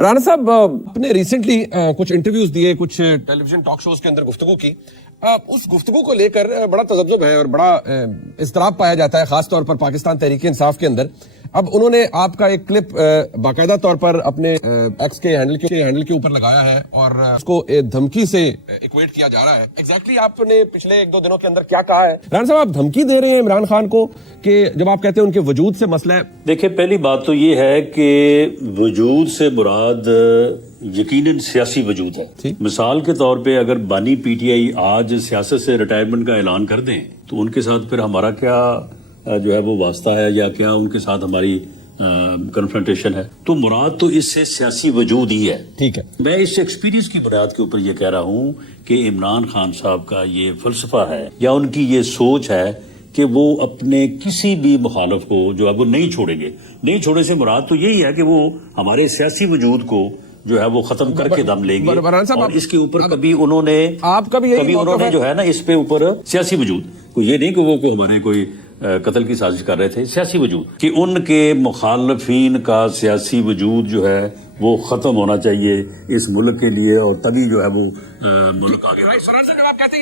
رانا صاحب اپنے ریسنٹلی کچھ انٹرویوز دیے, کچھ ٹیلی ویژن ٹاک شوز کے اندر گفتگو کی, اس گفتگو کو لے کر بڑا تذبذب ہے اور بڑا اضطراب پایا جاتا ہے, خاص طور پر پاکستان تحریک انصاف کے اندر. اب انہوں نے آپ کا ایک کلپ باقاعدہ طور پر اپنے ایکس کے ہینڈل کے اوپر لگایا ہے اور اس کو دھمکی سے ایکویٹ کیا جا رہا ہے. ایگزیکٹلی آپ نے پچھلے 1-2 دنوں کے اندر کیا کہا ہے؟ رانا صاحب آپ دھمکی دے رہے ہیں عمران خان کو کہ جب آپ کہتے ہیں ان کے وجود سے مسئلہ ہے. دیکھیں, پہلی بات تو یہ ہے کہ وجود سے مراد یقیناً سیاسی وجود ہے. مثال کے طور پہ اگر بانی پی ٹی آئی آج سیاست سے ریٹائرمنٹ کا اعلان کر دیں تو ان کے ساتھ پھر ہمارا کیا جو ہے وہ واسطہ ہے, یا کیا ان کے ساتھ ہماری کنفرنٹیشن ہے؟ تو مراد تو اس سے سیاسی وجود ہی ہے. ٹھیک ہے, میں اس ایکسپیرینس کی بنیاد کے اوپر یہ کہہ رہا ہوں کہ عمران خان صاحب کا یہ فلسفہ ہے یا ان کی یہ سوچ ہے کہ وہ اپنے کسی بھی مخالف کو جو ہے وہ نہیں چھوڑیں گے. نہیں چھوڑنے سے مراد تو یہی ہے کہ وہ ہمارے سیاسی وجود کو جو ہے وہ ختم کر کے دم لیں گے. اور اس کے اوپر کبھی انہوں نے جو ہے نا اس پہ اوپر سیاسی وجود کو یہ نہیں کہ وہ ہمارے کوئی قتل کی سازش کر رہے تھے, سیاسی وجود کہ ان کے مخالفین کا سیاسی وجود جو ہے وہ ختم ہونا چاہیے اس ملک کے لیے, اور تبھی جو ہے وہ ملک آگے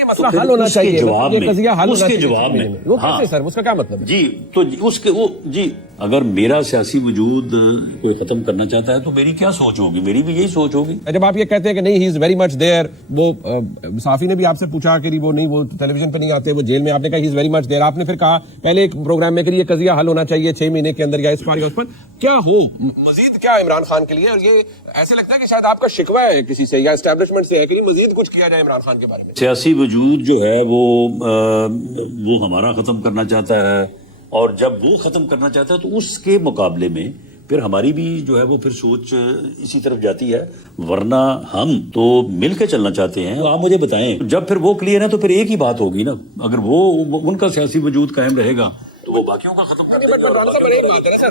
مسئلہ حل ہونا چاہیے. اس کے جواب میں سر اس کا کیا مطلب ہے؟ جی تو اس کے جی اگر میرا سیاسی وجود کوئی ختم کرنا چاہتا ہے تو میری کیا سوچ ہوگی؟ میری بھی یہی سوچ ہوگی. جب آپ یہ کہتے ہیں کہ نہیں ہی از ویری مچ دیئر, وہ صحافی نے بھی آپ سے پوچھا کہ وہ نہیں, وہ ٹیلی ویژن پہ نہیں آتے, وہ جیل میں, آپ نے کہا ہی از ویری مچ دیئر. آپ نے پھر کہا پہلے ایک پروگرام میں کہ یہ قضیہ حل ہونا چاہیے 6 مہینے کے اندر یا اس پر یا اس پر. کیا ہو مزید کیا عمران خان کے لیے؟ اور یہ ایسے لگتا ہے کہ شاید آپ کا شکوہ ہے کسی سے یا اسٹیبلشمنٹ سے ہے کہ مزید کچھ کیا جائے عمران خان کے بارے میں. سیاسی وجود جو ہے وہ ہمارا ختم کرنا چاہتا ہے, اور جب وہ ختم کرنا چاہتا ہے تو اس کے مقابلے میں پھر ہماری بھی جو ہے وہ پھر سوچ اسی طرف جاتی ہے. ورنہ ہم تو مل کے چلنا چاہتے ہیں. آپ مجھے بتائیں, جب پھر وہ کلیئر ہے تو پھر ایک ہی بات ہوگی نا. اگر وہ ان کا سیاسی وجود قائم رہے گا تو وہ باقیوں کا ختم کر دیں گے,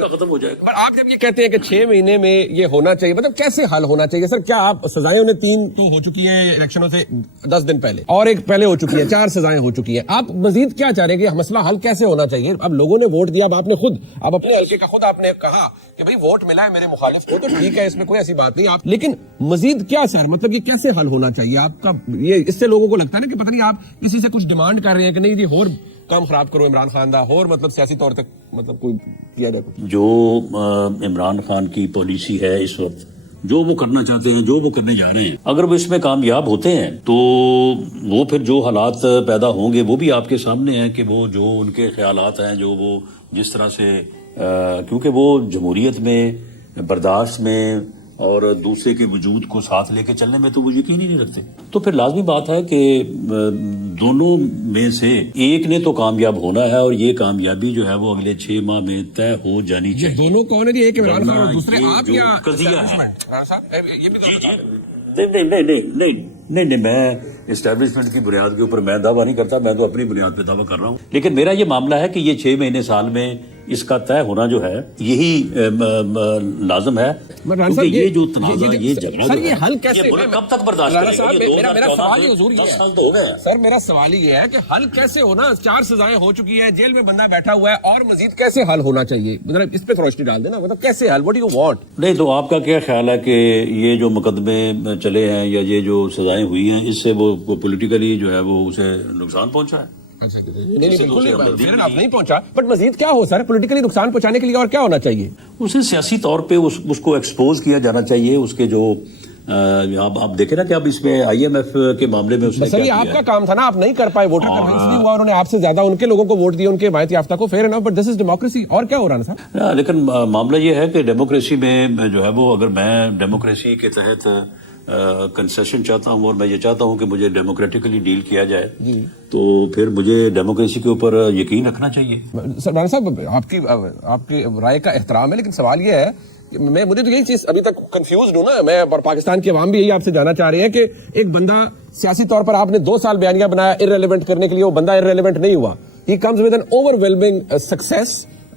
ختم ہو جائے گا. آپ جب یہ کہتے ہیں کہ 6 مہینے میں یہ ہونا چاہیے, مطلب کیسے حل ہونا چاہیے سر؟ کیا آپ سزائیں انہیں 3 تو ہو چکی ہیں الیکشنوں سے 10 دن پہلے, اور ایک پہلے ہو چکی ہے, 4 سزائیں ہو چکی ہیں. آپ مزید کیا چاہ رہے ہیں کہ مسئلہ حل کیسے ہونا چاہیے؟ اب لوگوں نے ووٹ دیا, اب آپ نے خود اب اپنے حلقے کا خود آپ نے کہا کہ بھائی ووٹ ملا ہے میرے مخالف کو, تو ٹھیک ہے, اس میں کوئی ایسی بات نہیں. آپ لیکن مزید کیا سر, مطلب یہ کیسے حل ہونا چاہیے آپ کا؟ یہ اس سے لوگوں کو لگتا ہے نا کہ پتہ نہیں آپ کسی سے کچھ ڈیمانڈ کر رہے ہیں کہ نہیں جی اور کام خراب کرو عمران خان دا, اور مطلب سیاسی طور تک مطلب کوئی کیا جائے کچھ. جو عمران خان کی پالیسی ہے اس وقت, جو وہ کرنا چاہتے ہیں, جو وہ کرنے جا رہے ہیں, اگر وہ اس میں کامیاب ہوتے ہیں تو وہ پھر جو حالات پیدا ہوں گے وہ بھی آپ کے سامنے ہیں کہ وہ جو ان کے خیالات ہیں, جو وہ جس طرح سے کیونکہ وہ جمہوریت میں برداشت میں اور دوسرے کے وجود کو ساتھ لے کے چلنے میں تو وہ یقین ہی نہیں رکھتے. تو پھر لازمی بات ہے کہ دونوں میں سے ایک نے تو کامیاب ہونا ہے, اور یہ کامیابی جو ہے وہ اگلے 6 ماہ میں طے ہو جانی چاہیے. دونوں کون ہے جی؟ ایک عمران خان اور دوسرے آپ, یا نہیں, میں اسٹیبلشمنٹ کی بنیاد کے اوپر میں دعویٰ نہیں کرتا, میں تو اپنی بنیاد پہ دعویٰ کر رہا ہوں. لیکن میرا یہ معاملہ ہے کہ یہ 6 مہینے سال میں اس کا طے ہونا جو ہے یہی لازم ہے. یہ جو تنازع, یہ جھگڑا سر, یہ حل کیسے, کب تک برداشت کریں گے؟ میرا سوال یہ حضور یہ ہے سر, میرا سوال یہ ہے کہ حل کیسے ہونا؟ 4 سزائیں ہو چکی ہے, جیل میں بندہ بیٹھا ہوا ہے, اور مزید کیسے حل ہونا چاہیے؟ مطلب اس پہ روشنی ڈال دینا, مطلب کیسے حل, واٹ ڈو یو وانٹ؟ نہیں تو آپ کا کیا خیال ہے کہ یہ جو مقدمے چلے ہیں یا یہ جو سزائیں ہوئی ہیں, اس سے وہ پولیٹیکلی جو ہے وہ اسے نقصان پہنچا ہے؟ نہیں پہنچا, بٹ مزید کیا ہو سر؟ پولیٹیکلی نقصان پہنچانے کے لیے اور کیا ہونا چاہیے؟ اسے سیاسی طور پہ اس کو ایکسپوز کیا جانا چاہیے. اس کے جو آپ دیکھیں نا کہ اب اس میں IMF کے معاملے میں سر یہ آپ کا کام تھا نا, آپ نہیں کر پائے, ووٹر کنونس نہیں ہوا, انہوں نے آپ سے زیادہ ان کے لوگوں کو ووٹ دیے, ان کے حمایت یافتہ کو, fair enough, but this is democracy. اور کیا ہو رہا ہے سر؟ لیکن معاملہ یہ ہے کہ ڈیموکریسی میں جو ہے وہ, اگر میں ڈیموکریسی کے تحت کنسیشن چاہتا ہوں اور میں یہ چاہتا ہوں کہ مجھے ڈیموکریٹکلی ڈیل کیا جائے, تو پھر مجھے ڈیموکریسی کے اوپر یقین رکھنا چاہیے. سر رانا صاحب, آپ کی رائے کا احترام ہے, لیکن سوال یہ ہے کہ مجھے تو یہی چیز ابھی تک کنفیوزڈ ہوں نا میں, اور پاکستان کے عوام بھی یہی آپ سے جاننا چاہ رہے ہیں کہ ایک بندہ سیاسی طور پر آپ نے 2 سال بیانیہ بنایا ارریلیونٹ کرنے کے لیے, وہ بندہ ارریلیونٹ نہیں ہوا. He comes with an overwhelming success